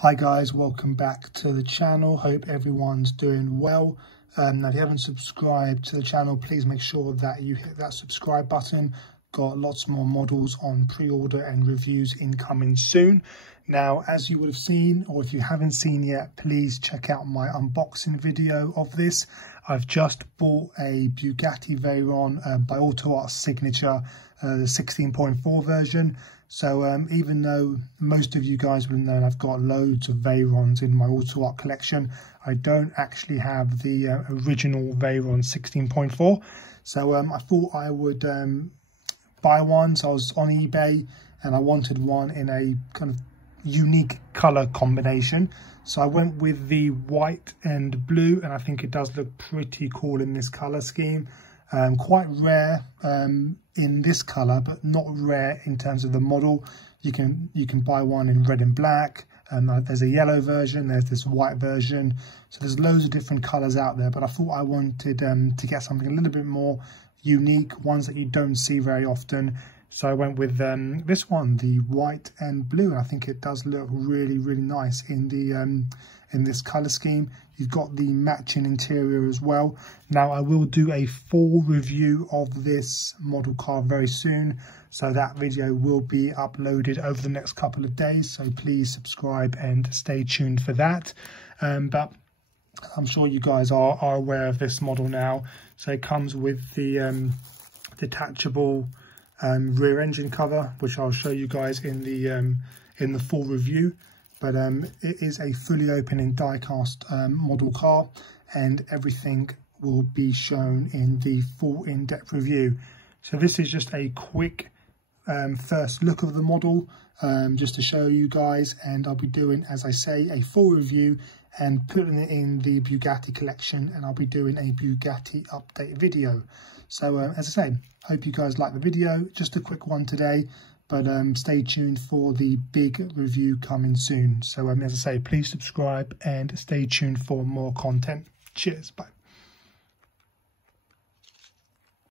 Hi guys, welcome back to the channel. Hope everyone's doing well. Now if you haven't subscribed to the channel, please make sure that you hit that subscribe button. Got lots more models on pre-order and reviews incoming soon. Now, as you would have seen, or if you haven't seen yet, please check out my unboxing video of this. I've just bought a Bugatti Veyron by AUTOart Signature, the 16.4 version. So even though most of you guys will know I've got loads of Veyrons in my AUTOart collection, I don't actually have the original Veyron 16.4. So I thought I would buy one. So I was on eBay and I wanted one in a kind of unique color combination. So I went with the white and blue, and I think it does look pretty cool in this color scheme. Quite rare in this color, but not rare in terms of the model. You can buy one in red and black. There's a yellow version, there's this white version, so there's loads of different colors out there, but I thought I wanted to get something a little bit more unique, ones that you don't see very often. So I went with this one, the white and blue. I think it does look really, really nice in the in this color scheme. You've got the matching interior as well. Now I will do a full review of this model car very soon, so that video will be uploaded over the next couple of days, so please subscribe and stay tuned for that. But I'm sure you guys are aware of this model now. So it comes with the detachable rear engine cover, which I'll show you guys in the full review. But it is a fully opening die-cast model car, and everything will be shown in the full in-depth review. So this is just a quick first look of the model, just to show you guys, and I'll be doing, as I say, a full review and putting it in the Bugatti collection, and I'll be doing a Bugatti update video. So as I say, hope you guys like the video. Just a quick one today, but stay tuned for the big review coming soon. So as I say, please subscribe and stay tuned for more content. Cheers, bye.